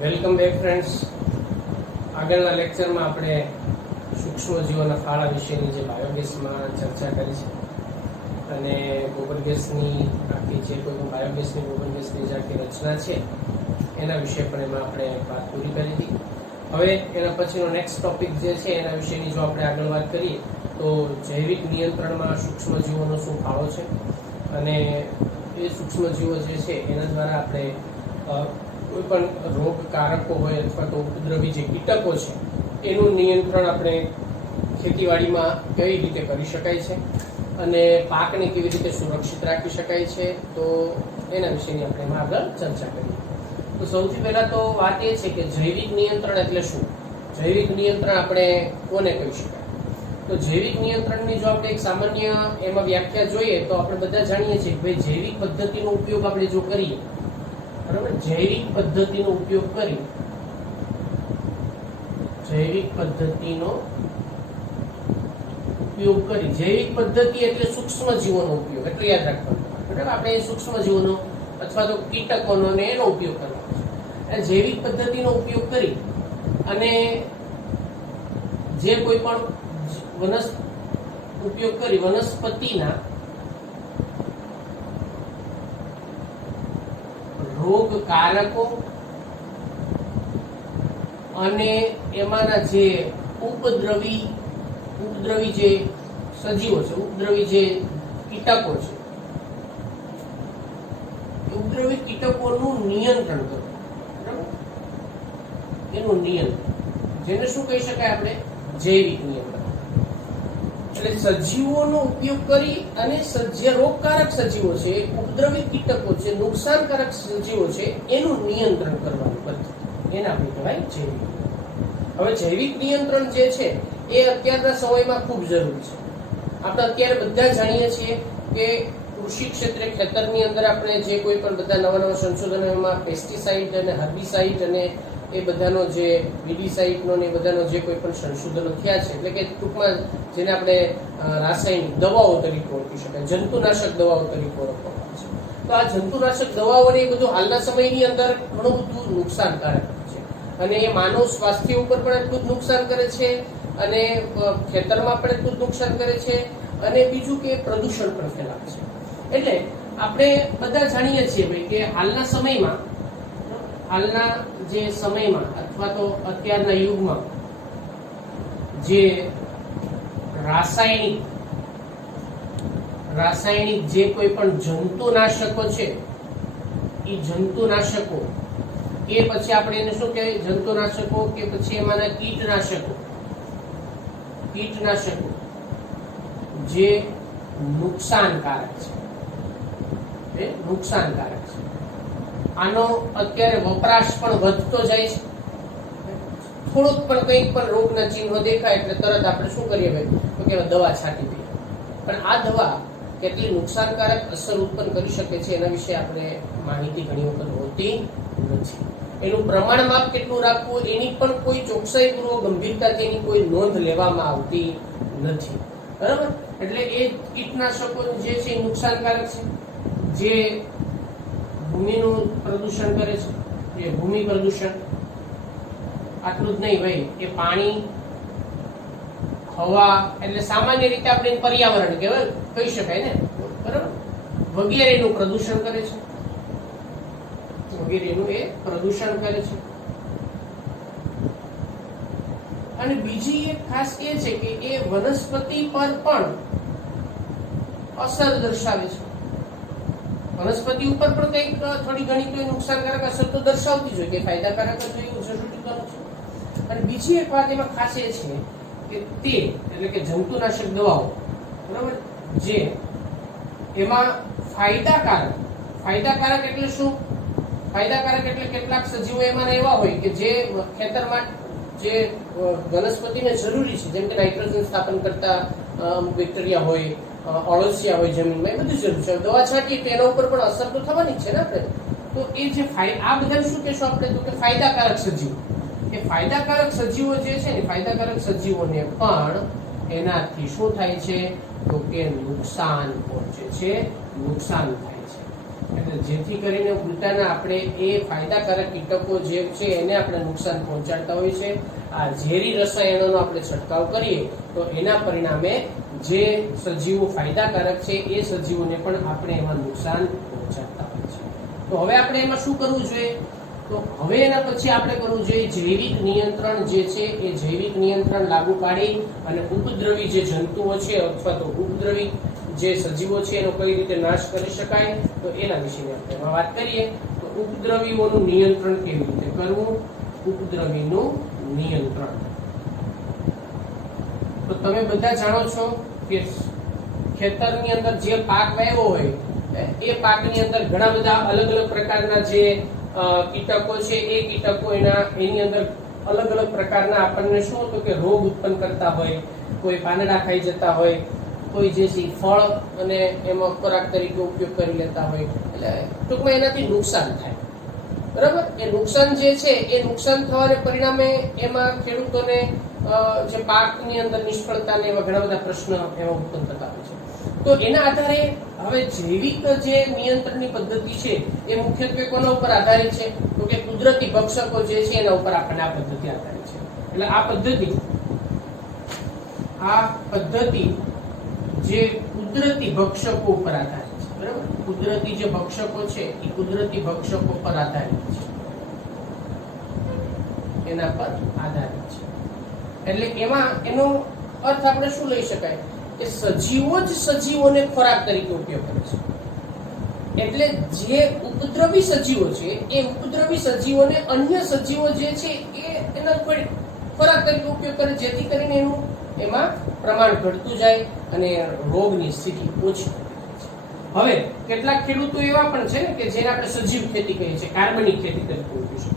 Welcome back friends. આગળના લેક્ચરમાં આપણે સૂક્ષ્મજીવોના ફાળા વિશેની જે બાયોગેસમાં ચર્ચા કરી છે અને ગોબર ગેસની આખી જે કોઈ પણ બાયોગેસની ગોબર ગેસની જે આખી રચના છે એના વિશે પણ એમાં આપણે વાત પૂરી કરી હતી. હવે એના પછીનો નેક્સ્ટ ટોપિક જે છે એના વિશેની જો આપણે આગળ વાત કરીએ તો જૈવિક નિયંત્રણમાં સૂક્ષ્મજીવોનો શું ફાળો છે અને એ સૂક્ષ્મજીવો જે છે એના દ્વારા આપણે કોઈ પણ રોગકારકો હોય અથવા તો ઉપદ્રવી જે કીટકો છે એનું નિયંત્રણ આપણે ખેતીવાડીમાં કઈ રીતે કરી શકાય છે અને પાકને કેવી રીતે સુરક્ષિત રાખી શકાય છે, તો એના વિશેની આપણે એમાં આગળ ચર્ચા કરીએ. તો સૌથી પહેલા તો વાત એ છે કે જૈવિક નિયંત્રણ એટલે શું? જૈવિક નિયંત્રણ આપણે કોને કહી શકાય? તો જૈવિક નિયંત્રણની જો આપણે એક સામાન્ય એમાં વ્યાખ્યા જોઈએ તો આપણે બધા જાણીએ છીએ કે ભાઈ જૈવિક પદ્ધતિનો ઉપયોગ આપણે જો કરીએ, બરાબર, જૈવિક પદ્ધતિનો ઉપયોગ કરી જૈવિક પદ્ધતિ એટલે સૂક્ષ્મજીવોનો ઉપયોગ, એટલે યાદ રાખવાનું. બરાબર, આપણે સૂક્ષ્મજીવોનો અથવા તો કીટકોનો ને એનો ઉપયોગ કરવાનો છે. જૈવિક પદ્ધતિનો ઉપયોગ કરી અને જે કોઈ પણ વનસ્પતિના રોગકારકો અને એમાંના જે ઉપદ્રવી જે સજીવો છે, ઉપદ્રવી જે કીટકો છે, ઉપદ્રવી કીટકોનું નિયંત્રણ કરવું. બરાબર, એનું નિયંત્રણ, જેને શું કહી શકાય આપણે? જૈવિક નિયંત્રણ. એટલે સજીવોનો ઉપયોગ કરી અને જે રોગકારક સજીવો છે, ઉપદ્રવી કીટકો છે, નુકસાનકારક સજીવો છે એનું નિયંત્રણ કરવાની પદ્ધતિ, એને આપણે કહેવાય જૈવિક. હવે જૈવિક નિયંત્રણ જે છે એ અત્યારના સમયમાં ખૂબ જરૂરી છે. આપણે અત્યારે બધા જાણીએ છીએ કે કૃષિ ક્ષેત્રે, ખેતરની અંદર આપણે જે કોઈ પણ બધા નવા સંશોધનો એમાં પેસ્ટિસાઇડ અને હર્બિસાઇડ અને એ બધાનો જે વિડીસાઇડનો ને એ બધાનો જે કોઈ પણ સંશોધનો થયા છે, એટલે કે ટૂંકમાં જેને આપણે રાસાયણિક દવાઓ તરીકે ઓળખી શકાય, જંતુનાશક દવાઓ તરીકે ઓળખવામાં આવે છે. તો આ જંતુનાશક દવાઓ ને એ બધું હાલના સમયની અંદર ઘણું બધું નુકસાનકારક છે અને એ માનવ સ્વાસ્થ્ય ઉપર પણ એટલું જ નુકસાન કરે છે અને ખેતરમાં પણ એટલું જ નુકસાન કરે છે અને બીજું કે પ્રદૂષણ પણ ફેલાવે છે. એટલે આપણે બધા જાણીએ છીએ ભાઈ કે હાલના જે સમયમાં અથવા તો અત્યારના યુગમાં જે રાસાયણિક જે કોઈ પણ જંતુનાશકો છે, એ જંતુનાશકો કે પછી આપણે એને શું કહેવાય, જંતુનાશકો કે પછી એમાંના કીટનાશકો જે નુકસાનકારક છે, આનો અત્યારે વપરાશ પણ વધતો જાય છે. થોડુંક પણ કંઈક પણ રોગના ચિહ્નો દેખાય એટલે તરત આપણે શું કરીએ ભાઈ, તો કે દવા છાંટી દઈએ. પણ આ દવા કેટલી નુકસાનકારક અસર ઉત્પન્ન કરી શકે છે એના વિશે આપણે માહિતી ઘણી વખત હોતી નથી. એનું પ્રમાણ માપ કેટલું રાખવું એની પણ કોઈ ચોકસાઈપૂર્વક ગંભીરતાથી એની કોઈ નોંધ લેવામાં આવતી નથી. બરાબર, એટલે એ કીટનાશકો જે છે એ નુકસાનકારક છે, જે ભૂમિનું પ્રદૂષણ કરે છે, એ ભૂમિ પ્રદૂષણ. આટલું જ નહીં ભાઈ, એ પાણી, હવા, એટલે સામાન્ય રીતે આપણે પર્યાવરણ કહી શકાય ને, બરાબર, વગેરેનું પ્રદૂષણ કરે છે, અને બીજી એક ખાસ એ છે કે એ વનસ્પતિ પર પણ અસર દર્શાવે છે. વનસ્પતિ ઉપર પણ કંઈક થોડી ઘણી તો નુકસાનકારક અસર તો દર્શાવતી જ હોય, કે ફાયદાકારક જ હોય એવું જરૂરી તો નથી. અને બીજી એક વાત એમાં ખાસ એ છે કે તે એટલે કે જંતુનાશક દવાઓ, બરાબર, જે એમાં ફાયદાકારક એટલે શું? ફાયદાકારક એટલે કેટલાક સજીવો એમાં એવા હોય કે જે ખેતરમાં જે વનસ્પતિને જરૂરી છે, જેમ કે નાઇટ્રોજન સ્થાપન કરતા બેક્ટેરિયા હોય, અળસિયા હોય જમીનમાં, એ બધું જરૂર છે. દવા છાંટીએ તો એના ઉપર પણ અસર તો થવાની જ છે ને આપણે. તો એ જે આ બધા શું કહેશું આપણે, તો કે ફાયદાકારક સજીવો. એ ફાયદાકારક સજીવો જે છે ને, ફાયદાકારક સજીવોને પણ એનાથી શું થાય છે, તો કે નુકસાન પહોંચે છે, નુકસાન થાય છે. એટલે જેથી કરીને ઉલટાના આપણે એ ફાયદાકારક કીટકો જે છે એને આપણે નુકસાન પહોંચાડતા હોય છે. આ ઝેરી રસાયણોનો આપણે છંટકાવ કરીએ તો એના પરિણામે જે સજીવો ફાયદાકારક છે એ સજીવોને પણ આપણે એમાં નુકસાન પહોંચાડતા હોય છે. તો હવે આપણે એમાં શું કરવું જોઈએ? તો હવે એના પછી આપણે કરવું જોઈએ જૈવિક નિયંત્રણ જે છે એ જૈવિક નિયંત્રણ લાગુ પાડી અને ઉપદ્રવી જે જંતુઓ છે અથવા તો ઉપદ્રવી જે સજીવો છે એનો કઈ રીતે નાશ કરી શકાય તો એના વિશેની આપણે એમાં વાત કરીએ. તો ઉપદ્રવીઓનું નિયંત્રણ કેવી રીતે કરવું? ઉપદ્રવીનું નિયંત્રણ તો તમે બધા જાણો છો કે ખેતરની અંદર જે પાક વાવ્યો હોય એ પાકની અંદર ઘણા બધા અલગ અલગ પ્રકારના જે કીટકો છે એ કીટકો એની અંદર અલગ અલગ પ્રકારના આપણને શું હતું કે રોગ ઉત્પન્ન કરતા હોય, કોઈ પાંદડા ખાઈ જતા હોય, કોઈ જે છે ફળ અને એમાં ખોરાક તરીકે ઉપયોગ કરી લેતા હોય, એટલે ટૂંકમાં એનાથી નુકસાન થાય. બરાબર? એ નુકસાન જે છે એ નુકસાન થવાને પરિણામે એમાં ખેડૂતોને જે પાકની અંદર નિષ્ફળતા ને એવા ઘણા બધા પ્રશ્ન એમાં ઉત્પન્ન થતા હોય છે. તો એના આધારે હવે જૈવિક જે નિયંત્રણની પદ્ધતિ છે એ મુખ્યત્વે કોના ઉપર આધારિત છે? તો કે કુદરતી ભક્ષકો જે છે એના ઉપર આપણને આ પદ્ધતિ આધારિત છે. એટલે આ પદ્ધતિ જે કુદરતી ભક્ષકો ઉપર આધારિત છે. બરાબર? કુદરતી જે ભક્ષકો છે એ કુદરતી ભક્ષકો પર આધારિત છે, એના પર આધારિત છે. એટલે એમાં એનો અર્થ આપણે શું લઈ શકાય કે સજીવો જ સજીવોને ખોરાક તરીકે ઉપયોગ કરે છે. એટલે જે ઉપદ્રવી સજીવો છે એ ઉપદ્રવી સજીવોને અન્ય સજીવો જે છે એ એના ખોરાક તરીકે ઉપયોગ કરે, જેથી કરીને એનું એમાં પ્રમાણ ઘટતું જાય અને રોગની સ્થિતિ ઓછી થાય છે. હવે કેટલાક ખેડૂતો એવા પણ છે ને કે જેને આપણે સજીવ ખેતી કહીએ છીએ, કાર્બનિક ખેતી તરીકે ઓળખીએ છીએ.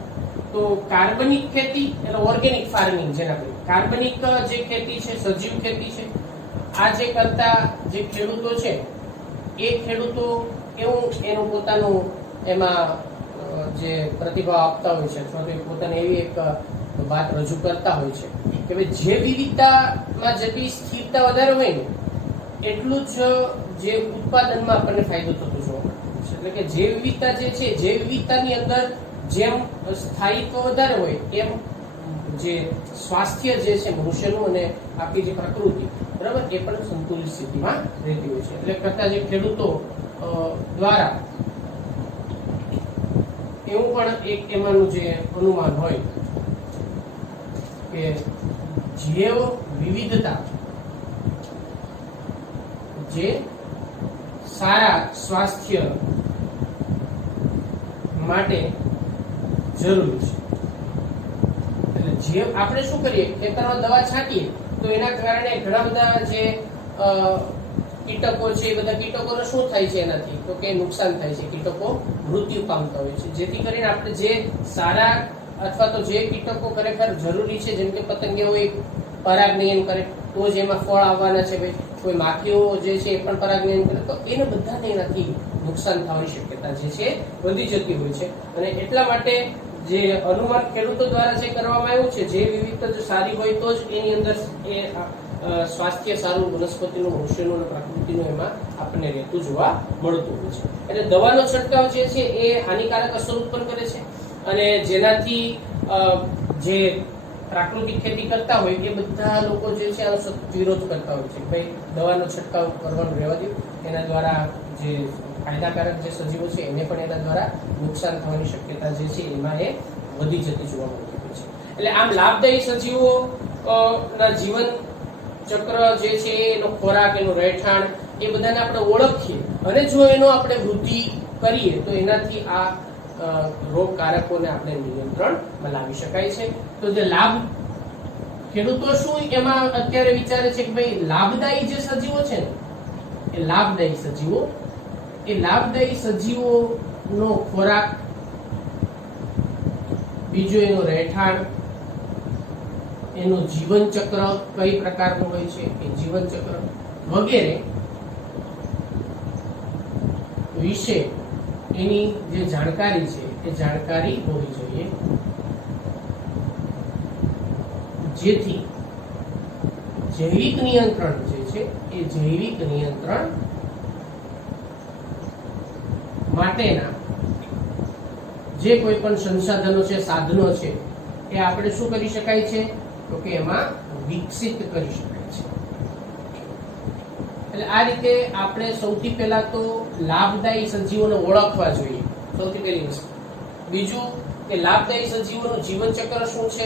તો કાર્બનિક ખેતી એટલે ઓર્ગેનિક ફાર્મિંગ, જેને આપણે કાર્બનિક જે ખેતી છે, સજીવ ખેતી છે, આ જે કરતા જે ખેડૂતો છે એ ખેડૂતો એવું એનું પોતાનું એમાં જે પ્રતિભાવ આપતા હોય છે અથવા તો પોતાની એવી એક વાત રજૂ કરતા હોય છે કે ભાઈ જે વિવિધતામાં જેટલી સ્થિરતા વધારે હોય ને એટલું જ જે ઉત્પાદનમાં આપણને ફાયદો થતો જોવા મળે છે. એટલે કે જે વિવિધતા જે છે, જે વિવિધતાની અંદર જેમ સ્થાયિત્વ વધારે હોય એમ જે સ્વાસ્થ્ય જે છે મનુષ્યનું અને આખી જે પ્રકૃતિ, બરાબર, એ પણ સંતુલિત સ્થિતિમાં રહેતી હોય છે. એટલે કરતા જે ખેડૂતો દ્વારા એવું પણ એક એમાંનું જે અનુમાન હોય કે જૈવ વિવિધતા જે સારા સ્વાસ્થ્ય માટે જરૂરી છે. એટલે જે આપણે શું કરીએ, ખેતરમાં દવા છાંટીએ તો એના કારણે ઘણા બધા જે કીટકો છે એ બધા કીટકોને શું થાય છે એનાથી તો કે નુકસાન થાય છે, કીટકો મૃત્યુ પામતા હોય છે. જેથી કરીને આપણે જે સારા અથવા તો જે કીટકો ખરેખર જરૂરી છે, જેમ કે પતંગિયાઓ એક પરાગનયન કરે તો જ એમાં ફળ આવવાના છે, ભાઈ કોઈ માખીઓ જે છે એ પણ પરાગનયન કરે તો એને બધાને એનાથી નુકસાન થવાની શક્યતા જે છે વધી જતી હોય છે. અને એટલા માટે જે અનુમાન ખેડૂતો દ્વારા જે કરવામાં આવ્યું છે, જે વિવિધતા જો સારી હોય તો જ એની અંદર એ સ્વાસ્થ્ય સારું, વનસ્પતિનું, મનુષ્યનું અને પ્રકૃતિનું એમાં આપણને રહેતું જોવા મળતું હોય છે. એટલે દવાનો છંટકાવ જે છે એ હાનિકારક અસર ઉત્પન્ન કરે છે અને જેનાથી જે પ્રાકૃતિક ખેતી કરતા હોય એ બધા લોકો જે છે આનો સખત વિરોધ કરતા હોય છે. ભાઈ દવાનો છંટકાવ કરવાનું રહેવા દો, એના દ્વારા જે ફાયદાકારક જે સજીવો છે એને પણ એના દ્વારા નુકસાન થવાની શક્યતા જે છે એમાં એ વધી જતી જોવા મળતી હોય છે. એટલે આમ લાભદાયી સજીવો ના જીવન ચક્ર જે છે એનો ખોરાક, એનું રહેઠાણ એ બધાને આપણે ઓળખીએ અને જો એનો આપણે વૃદ્ધિ કરીએ તો એનાથી આ રોગકારકોને આપણે નિયંત્રણમાં લાવી શકાય છે. તો જે લાભ ખેડૂતો શું એમાં અત્યારે વિચારે છે કે ભાઈ લાભદાયી જે સજીવો છે ને એ લાભદાયી સજીવોનો ખોરાક, બીજું એનું રહેઠાણ, એનું જીવન ચક્ર કઈ પ્રકારનું હોય છે એ જીવન ચક્ર વગેરે વિશે એની જે જાણકારી છે એ જાણકારી હોવી જોઈએ, જેથી જૈવિક નિયંત્રણ જે છે એ જૈવિક નિયંત્રણ માટેના જે કોઈ પણ સંસાધનો છે, સાધનો છે, એ આપણે શું કરી શકાય છે? તો કે એમાં વિકસિત કરી શકાય છે. એટલે આ રીતે આપણે સૌથી પહેલા તો લાભદાયી સજીવોને ઓળખવા જોઈએ, સૌથી પહેલી વસ્તુ. બીજું કે લાભદાયી સજીવોનું જીવન ચક્ર શું છે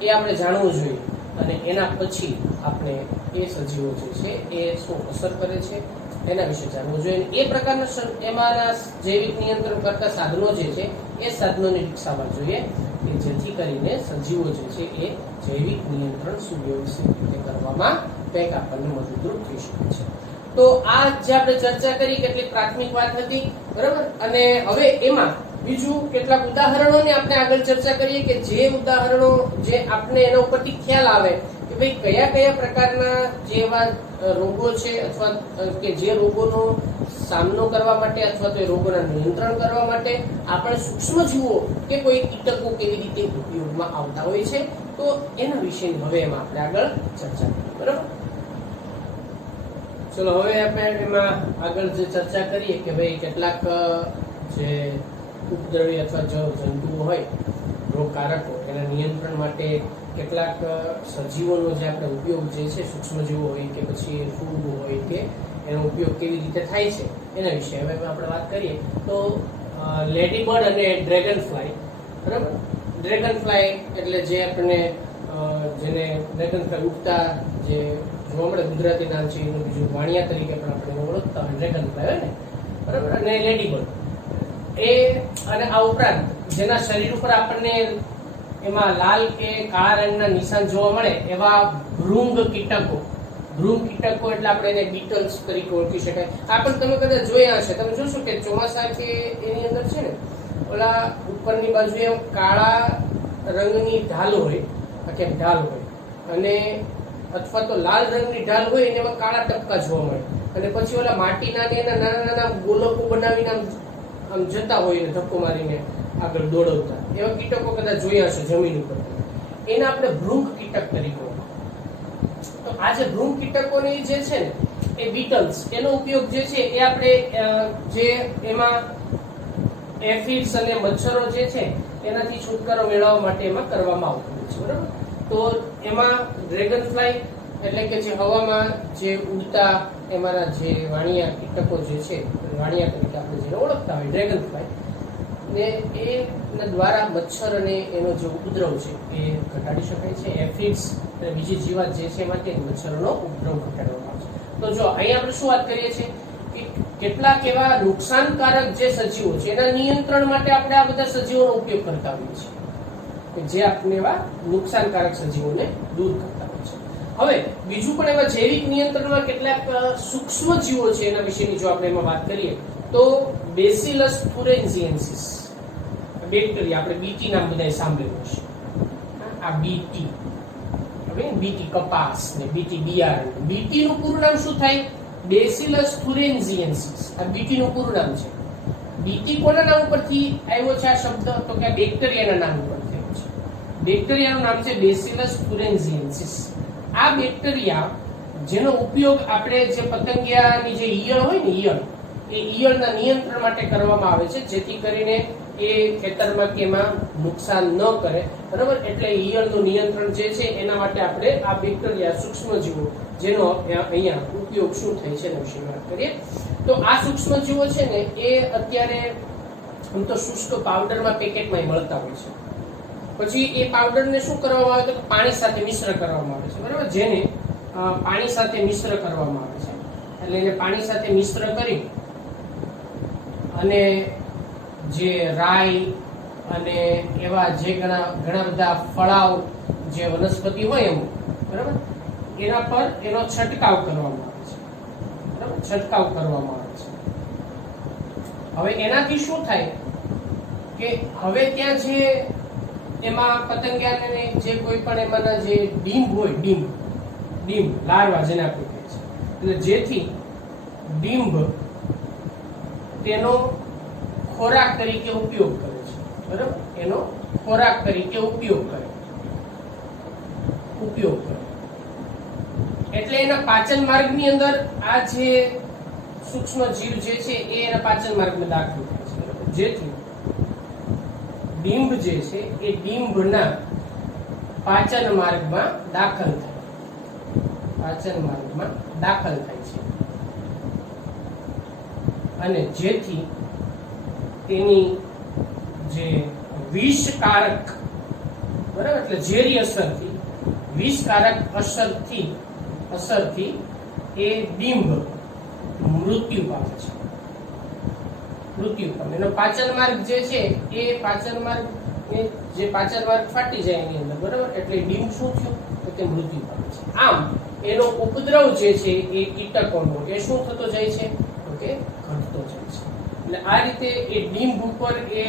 એ આપણે જાણવું જોઈએ, અને એના પછી આપણે એ સજીવો જે છે એ શું અસર કરે છે એના વિશે જાણવું જોઈએ. એ પ્રકારના એમાંના જૈવિક નિયંત્રણ કરતા સાધનો જે છે એ સાધનોને વિકસાવવા જોઈએ કે જેથી કરીને સજીવો જે છે એ જૈવિક નિયંત્રણ સુવ્યવસ્થિત રીતે કરવામાં કંઈક આપણને મદદરૂપ થઈ શકે છે. તો આ જે આપણે ચર્ચા કરી કેટલીક પ્રાથમિક વાત હતી, બરાબર. અને હવે એમાં બીજું કેટલાક ઉદાહરણોની આપણે આગળ ચર્ચા કરીએ કે જે ઉદાહરણો જે આપણે એના ઉપરથી ખ્યાલ આવે કે ભાઈ કયા કયા પ્રકારના જેવા રોગો છે અથવા કે જે રોગોનો સામનો કરવા માટે અથવા તો એ રોગોના નિયંત્રણ કરવા માટે આપણે સૂક્ષ્મજીવો કે કોઈ કીટકો કેવી રીતે ઉપયોગમાં આવતા હોય છે, તો એના વિશેની હવે એમાં આપણે આગળ ચર્ચા કરીએ, બરાબર. ચલો હવે આપણે એમાં આગળ જે ચર્ચા કરીએ કે ભાઈ કેટલાક જે ઉપદ્રવી અથવા જંતુઓ હોય, રોગકારકો, એના નિયંત્રણ માટે કેટલાક સજીવોનો જે આપણે ઉપયોગ જે છે, સૂક્ષ્મજીવો હોય કે પછી ફૂગ હોય કે એનો ઉપયોગ કેવી રીતે થાય છે એના વિશે હવે આપણે વાત કરીએ. તો લેડીબર્ડ અને ડ્રેગન ફ્લાય, બરાબર. ડ્રેગન ફ્લાય એટલે જે આપણે જેને ડ્રેગન ફ્લાય ઉગતા જે જોવા મળે, ગુજરાતી નામ છે એનું બીજું વાણિયા તરીકે પણ આપણે ઓળખતા હોય ડ્રેગન ફ્લાય હોય ને, બરાબર. અને લેડીબર્ડ એ, અને આ ઉપરાંત જેના શરીર ઉપર આપણને એમાં લાલ કે કાળા રંગના નિશાન જોવા મળે એવા ભૃંગ કીટકો. ભૃંગ કીટકો એટલે આપણે એને બીટલ્સ તરીકે ઓળખી શકાય. આ પણ તમે કદાચ જોયા હશે, તમે જોશો કે ચોમાસા કે એની અંદર છે ને ઓલા ઉપરની બાજુએ કાળા રંગની ઢાલ હોય, કે ઢાલ હોય, અને અથવા તો લાલ રંગની ઢાલ હોય અને એમાં કાળા ટપકા જોવા મળે, અને પછી ઓલા માટીના ને એના નાના નાના ગોલકો બનાવીને આમ જતા હોય ને ધક્કો મારીને આગળ દોડવતા એવા કીટકો કદાચ જોયા હશે જમીન ઉપર. એને આપણે ભૃંગ કીટક તરીકે. તો આ જે ભૃંગ કીટકોની જે છે ને એ બીટલ્સ, એનો ઉપયોગ જે છે એ આપણે જે એમાં એફિડ્સ અને મચ્છરો જે છે એનાથી છુટકારો મેળવવા માટે એમાં કરવામાં આવતું હોય છે, બરાબર. તો એમાં ડ્રેગન ફ્લાય એટલે કે જે હવામાં જે ઉડતા એમાંના જે વાણિયા કીટકો જે છે, વાણિયા તરીકે આપણે જેને ઓળખતા હોય ડ્રેગન ફ્લાય, ને એના દ્વારા મચ્છર અને એનો જે ઉપદ્રવ છે એ ઘટાડી શકાય છે. એફિડ્સ અને બીજી જીવાત જે છે એમાંથી મચ્છરોનો ઉપદ્રવ ઘટાડવામાં આવે છે. તો જો અહીંયા આપણે શું વાત કરીએ છીએ કે કેટલાક એવા નુકસાનકારક જે સજીવો છે એના નિયંત્રણ માટે આપણે આ બધા સજીવોનો ઉપયોગ કરતા હોઈએ છીએ કે જે આપણે એવા નુકસાનકારક સજીવોને દૂર કરતા હોય છે. હવે બીજું પણ એવા જૈવિક નિયંત્રણમાં કેટલાક સૂક્ષ્મ જીવો છે એના વિશેની જો આપણે એમાં વાત કરીએ તો બેસિલસ thuringiensis બેક્ટેરિયા, આપણે બીટી નામ બધાએ સાંભળ્યું હશે. આ બીટી, હવે બીટી કપાસ ને બીટી બિયારણ. બીટી નું પૂરું નામ શું થાય? Bacillus thuringiensis. આ બીટી નું પૂરું નામ છે. બીટી કોના નામ ઉપરથી આવ્યો છે આ શબ્દ? તો કે બેક્ટેરિયાના નામ ઉપરથી આવ્યો છે. બેક્ટેરિયાનું નામ છે બેસિલસ thuringiensis. આ બેક્ટેરિયા જેનો ઉપયોગ આપણે જે પતંગિયાની જે ઈયળ હોય ને, ઈયળ, એ ઈયળના નિયંત્રણ માટે કરવામાં આવે છે જેથી કરીને એ ખેતરમાં કે એમાં નુકસાન ન કરે, બરાબર. એટલે ઈયળનું નિયંત્રણ જે છે એના માટે આપણે આ બેક્ટેરિયા સૂક્ષ્મજીવો જેનો અહીંયા ઉપયોગ શું થાય છે એના વિશે વાત કરીએ. તો આ સૂક્ષ્મજીવો છે ને એ અત્યારે આમ તો શુષ્ક પાવડરમાં પેકેટમાં મળતા હોય છે. પછી એ પાવડરને શું કરવામાં આવે તો પાણી સાથે મિશ્ર કરવામાં આવે છે, બરાબર. જેને પાણી સાથે મિશ્ર કરવામાં આવે છે, એટલે એને પાણી સાથે મિશ્ર કરી અને જે રાઈ અને એવા જે ઘણા બધા ફળાવ જે વનસ્પતિ હોય એમ, બરાબર, એના પર એનો છંટકાવ કરવામાં આવે છે, બરાબર. છંટકાવ કરવામાં આવે છે. હવે એનાથી શું થાય કે હવે ત્યાં જે એમાં પતંગિયાને જે કોઈ પણ એમાંના જે ડીંબ હોય, ડીંબ લાર્વા જેને આપણે કહીએ છીએ, એટલે જેથી ડીંબ તેનો ખોરાક તરીકે ઉપયોગ કરે છે, બરાબર. એનો ખોરાક તરીકે ઉપયોગ કરે એટલે એના પાચન માર્ગની અંદર આ જે સૂક્ષ્મ જીવ જે છે એ એના પાચન માર્ગમાં દાખલ થાય છે, બરાબર? જેથી ડિંબ જે છે એ ડિંબના પાચન માર્ગમાં દાખલ થાય છે અને જેથી તેની જે વિષકારક, બરાબર, એટલે ઝેરી અસરથી, વિષકારક અસરથી એ ડિંબ મૃત્યુ પામે છે. એનો પાચન માર્ગ જે છે એ પાચન માર્ગ ફાટી જાય એની અંદર, બરાબર, એટલે ડિંબ શું થયું તો તે મૃત્યુ પામે છે. આમ એનો ઉપદ્રવ જે છે એ કીટકોનો એ શું થતો જાય છે તો કે ઘટતો જાય છે. એટલે આ રીતે એ ડિંબ ઉપર એ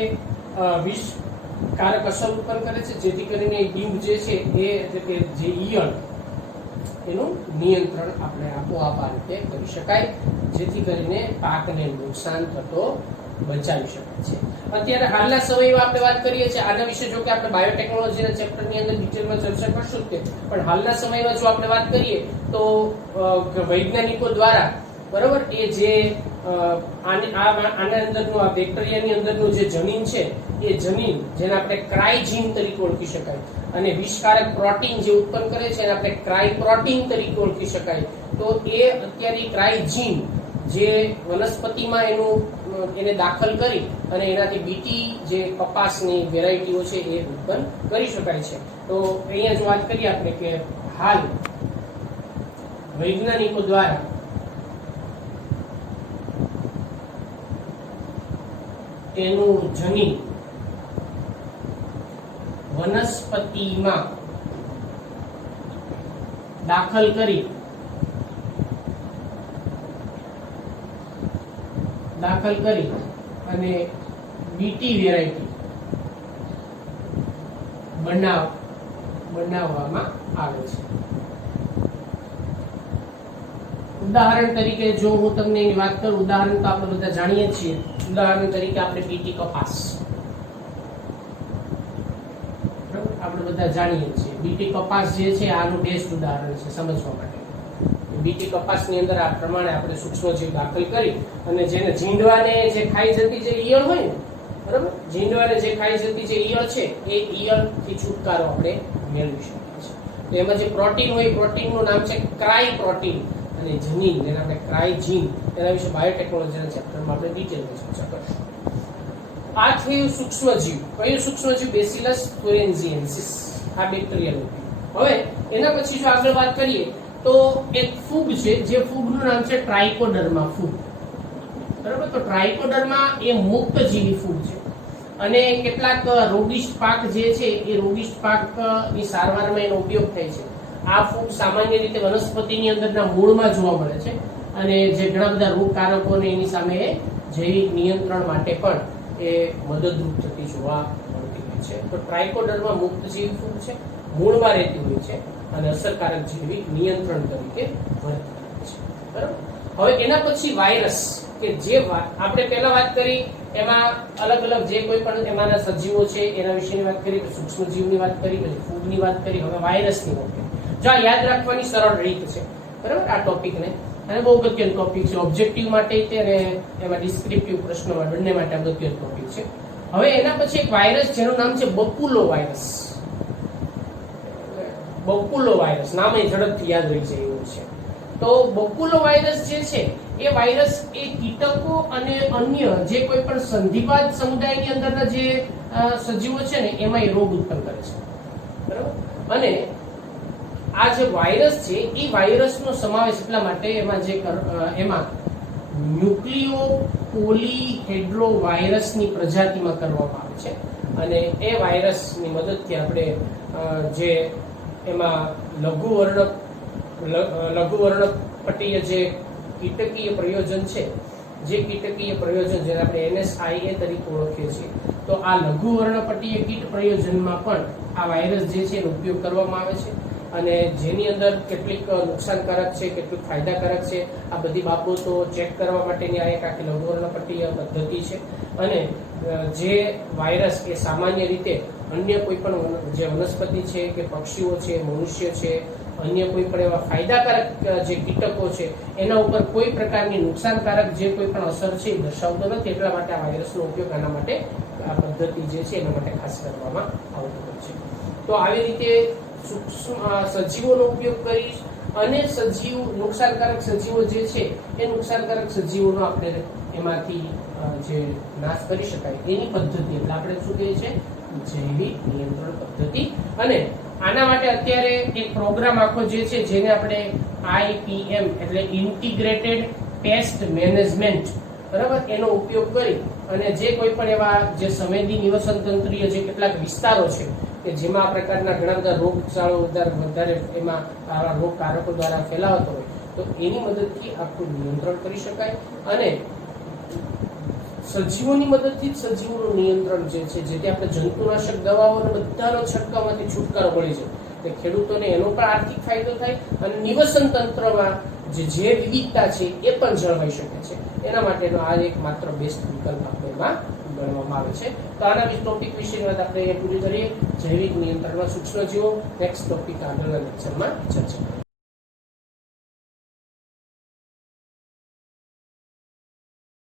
વિષકારક અસર ઉત્પન્ન કરે છે, જેથી કરીને એ ડિંબ જે છે એ એટલે કે જે ઈયળ એનું નિયંત્રણ આપણે આપોઆપ આ રીતે કરી શકાય, જેથી કરીને પાકને નુકસાન થતો બચાવી શકાય છે. અત્યારે હાલના સમયમાં આપણે વાત કરીએ છીએ આના વિશે, જો કે આપણે બાયોટેકનોલોજીના ચેપ્ટરની અંદર ડિટેલમાં ચર્ચા કરશું કે, પણ હાલના સમયમાં જો આપણે વાત કરીએ તો વૈજ્ઞાનિકો દ્વારા, બરાબર, એ જે આના અંદરનું આ બેક્ટેરિયાની અંદરનું જે જનીન છે એ જનીન જેને આપણે ક્રાઇજીન તરીકે ઓળખી શકાય અને વિષકારક પ્રોટીન જે ઉત્પન્ન કરે છે એને આપણે ક્રાઇ પ્રોટીન તરીકે ઓળખી શકાય. તો એ અત્યારે ક્રાઇજીન જે વનસ્પતિમાં એને દાખલ કરી અને એનાથી બીટી જે કપાસની વેરાયટીઓ છે એ ઉત્પન્ન કરી શકાય છે. તો અહીંયા જો વાત કરીએ આપણે કે હાલ વૈજ્ઞાનિકો દ્વારા તેનું જનીન વનસ્પતિમાં દાખલ કરી અને બીટી વેરાયટી બનાવવામાં આવે છે. ઉદાહરણ તરીકે જો હું તમને એની વાત કરું, ઉદાહરણ તો આપણે બધા જાણીએ છીએ, ઉદાહરણ તરીકે આપણે બીટી કપાસ, આપણે બધા જાણીએ છીએ બીટી કપાસ જે છે આનું બેસ્ટ ઉદાહરણ છે સમજવા માટે. બીટી કપાસની અંદર આ પ્રમાણે આપણે સૂક્ષ્મજીવ દાખલ કરી અને જેને ઝીંડવાને જે ખાઈ જતી જે ઈયળ હોય ને, બરાબર, ઝીંડવાને જે ખાઈ જતી જે ઈયળ છે એ ઈયળથી છુટકારો આપણે મેળવી શકીએ છીએ. તો એમાં જે પ્રોટીન હોય, પ્રોટીનનું નામ છે ક્રાઈ પ્રોટીન, અને જનીન જેને આપણે ક્રાઇજીન, એના વિશે બાયોટેકનોલોજીના ચેપ્ટરમાં આપણે ડિટેલમાં ચર્ચા કરીશું. આ થયું સૂક્ષ્મજીવ. કયું સૂક્ષ્મજીવ? બેસિલસ thuringiensis, આ બેક્ટેરિયલ. હવે એના પછી જો આગળ વાત કરીએ તો એક ફૂગ છે, જે ફૂગનું નામ છે ટ્રાઇકોડર્મા ફૂગ, બરાબર. તો ટ્રાઇકોડર્મા એ મુક્તજીવી ફૂગ છે અને કેટલાક રોગિષ્ટ પાક જે છે એ રોગિષ્ટ પાકની સારવારમાં એનો ઉપયોગ થાય છે. આ ફૂગ સામાન્ય રીતે વનસ્પતિની અંદરના મૂળમાં જોવા મળે છે અને જે ઘણા બધા રોગકારકોને એની સામે જૈવિક નિયંત્રણ માટે પણ એ મદદરૂપ થતી જોવા મળતી હોય છે. તો ટ્રાઇકોડર્મા મુક્તજીવી ફૂગ છે, મૂળમાં રહેતી હોય છે અને અસરકારક જૈવિક નિયંત્રણ તરીકે વર્તે છે, બરાબર. હવે એના પછી વાયરસ, કે જે આપણે પહેલા વાત કરી એમાં અલગ અલગ જે કોઈ પણ એમાંના સજીવો છે એના વિશેની વાત કરી, સૂક્ષ્મજીવની વાત કરી, પછી ફૂગની વાત કરી, હવે વાયરસની વાત કરી. જો યાદ રાખવાની સરળ રીત છે, બરાબર, આ ટોપિકને, અને બહુ અગત્યનો ટોપિક છે, ઓબ્જેક્ટિવ માટે તે અને એમાં ડિસ્ક્રિપ્ટિવ પ્રશ્નોમાં બંને માટે અગત્યનો ટોપિક છે. હવે એના પછી એક વાયરસ જેનું નામ છે બકુલો વાયરસ. બકુલો વાયરસ નામ એ ઝડપથી યાદ રહી જાય એવું છે. તો બકુલો વાયરસ જે છે એ વાયરસ એ કીટકો અને અન્ય જે કોઈ પણ સંધિપાત સમુદાયની અંદરના જે સજીવો છે ને એમાં એ રોગ ઉત્પન્ન કરે છે, બરાબર. અને આ જે વાયરસ છે એ વાયરસનો સમાવેશ એટલા માટે એમાં ન્યુક્લિયો પોલીહેડ્રોવાયરસની પ્રજાતિમાં કરવામાં આવે છે અને એ વાયરસની મદદથી આપણે જે એમાં લઘુવર્ણપટીય જે કીટકીય પ્રયોજન છે, જે કીટકીય પ્રયોજન જેને આપણે NSIA તરીકે ઓળખીએ છીએ, તો આ લઘુવર્ણપટીય કીટ પ્રયોજનમાં પણ આ વાયરસ જે છે એનો ઉપયોગ કરવામાં આવે છે અને જેની અંદર કેટલીક નુકસાનકારક છે, કેટલીક ફાયદાકારક છે, આ બધી બાબતો ચેક કરવા માટેની આ એક આખી લઘુવર્ણપટીય પદ્ધતિ છે. અને જે વાયરસ એ સામાન્ય રીતે અન્ય કોઈ પણ જે વનસ્પતિ છે કે પક્ષીઓ છે, મનુષ્ય છે અન્ય કોઈ પણ એવા ફાયદાકારક જે કીટકો છે એના ઉપર કોઈ પ્રકારની નુકસાનકારક જે કોઈ પણ અસર છે એ દર્શાવતો નથી. એટલા માટે આ વાયરસનો ઉપયોગ આના માટે આ પદ્ધતિ જે છે એના માટે ખાસ કરવામાં આવતો હોય છે. તો આવી રીતે સૂક્ષ્મ સજીવોનો ઉપયોગ કરી અને નુકસાનકારક સજીવો જે છે એ નુકસાનકારક સજીવોનો આપણે એમાંથી જે નાશ કરી શકાય એની પદ્ધતિ એટલે આપણે શું કહીએ છીએ જૈવિક નિયંત્રણ પદ્ધતિ. અને આના માટે અત્યારે એક પ્રોગ્રામ આખો જે છે જેને આપણે IPM એટલે ઇન્ટિગ્રેટેડ પેસ્ટ મેનેજમેન્ટ બરાબર એનો ઉપયોગ કરી અને જે કોઈ પણ એવા જે સંવેદી નિવસન તંત્રીય જે કેટલાક વિસ્તારો છે કે જેમાં આ પ્રકારના ઘણા બધા રોગચાળો વધારે એમાં આવા રોગકારકો દ્વારા ફેલાવતો હોય તો એની મદદથી આખું નિયંત્રણ કરી શકાય. અને સજીવોની મદદથી જ સજીવોનું નિયંત્રણ જે છે જેથી આપણે જંતુનાશક દવાઓ અને બધાનો છંટકાવમાંથી છુટકારો મળી જાય એટલે ખેડૂતોને એનો પણ આર્થિક ફાયદો થાય અને નિવસન તંત્રમાં જે વિવિધતા છે એ પણ જળવાઈ શકે છે. એના માટેનો આ એક માત્ર બેસ્ટ વિકલ્પ આપણે એમાં ગણવામાં આવે છે. તો આના ટોપિક વિશેની વાત આપણે પૂરી કરીએ. જૈવિક નિયંત્રણમાં સૂક્ષ્મજીવો. નેક્સ્ટ ટોપિક આગળના લેક્ચરમાં ચર્ચા કરીએ.